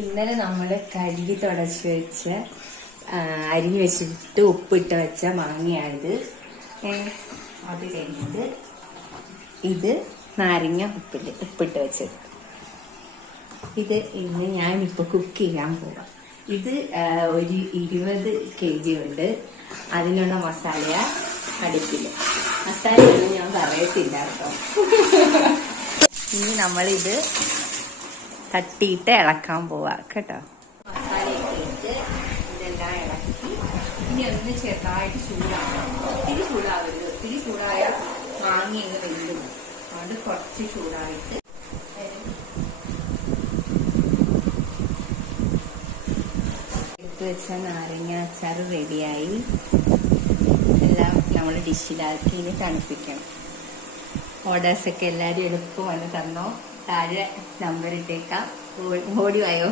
ഇന്നലെ നമ്മൾ കഴുകി തുടച്ച് വെച്ച അരിഞ്ഞു വെച്ചിട്ട് ഉപ്പിട്ട് വെച്ച മാങ്ങയാണിത്. അത് കഴിഞ്ഞിട്ട് ഇത് നാരങ്ങ ഉപ്പിട്ട് വെച്ചത്. ഇത് ഇന്ന് ഞാനിപ്പോൾ കുക്ക് ചെയ്യാൻ പോവാം. ഇത് ഒരു 20 kg ഉണ്ട്. അതിനുള്ള മസാല അടുപ്പിൽ. മസാല ഒന്നും ഞാൻ പറയത്തില്ല കേട്ടോ. ഇനി നമ്മളിത് തട്ടിയിട്ട് ഇളക്കാൻ പോവാ കേട്ടോ. മസാല ഇട്ടിട്ട് ഇതെല്ലാം ഇളക്കി ഇനി ഒന്ന് ചെറുതായിട്ട് ചൂടാക്കണം. ഒത്തിരി ചൂടാവരുത്. ഒത്തിരി ചൂടായാൽ മാങ്ങ ഇങ്ങ് വെന്തു. അതുകൊണ്ട് കുറച്ച് ചൂടായിട്ട് എടുത്തു വെച്ച നാരങ്ങ അച്ചാർ റെഡിയായി. എല്ലാം നമ്മൾ ഡിഷിലാക്കി ഇനി തണുപ്പിക്കണം. ഓർഡേഴ്സൊക്കെ എല്ലാവരും എളുപ്പം വന്ന് തന്നോ. താഴെ നമ്പർ ഇട്ടേക്കാം. ഓടി വായോ.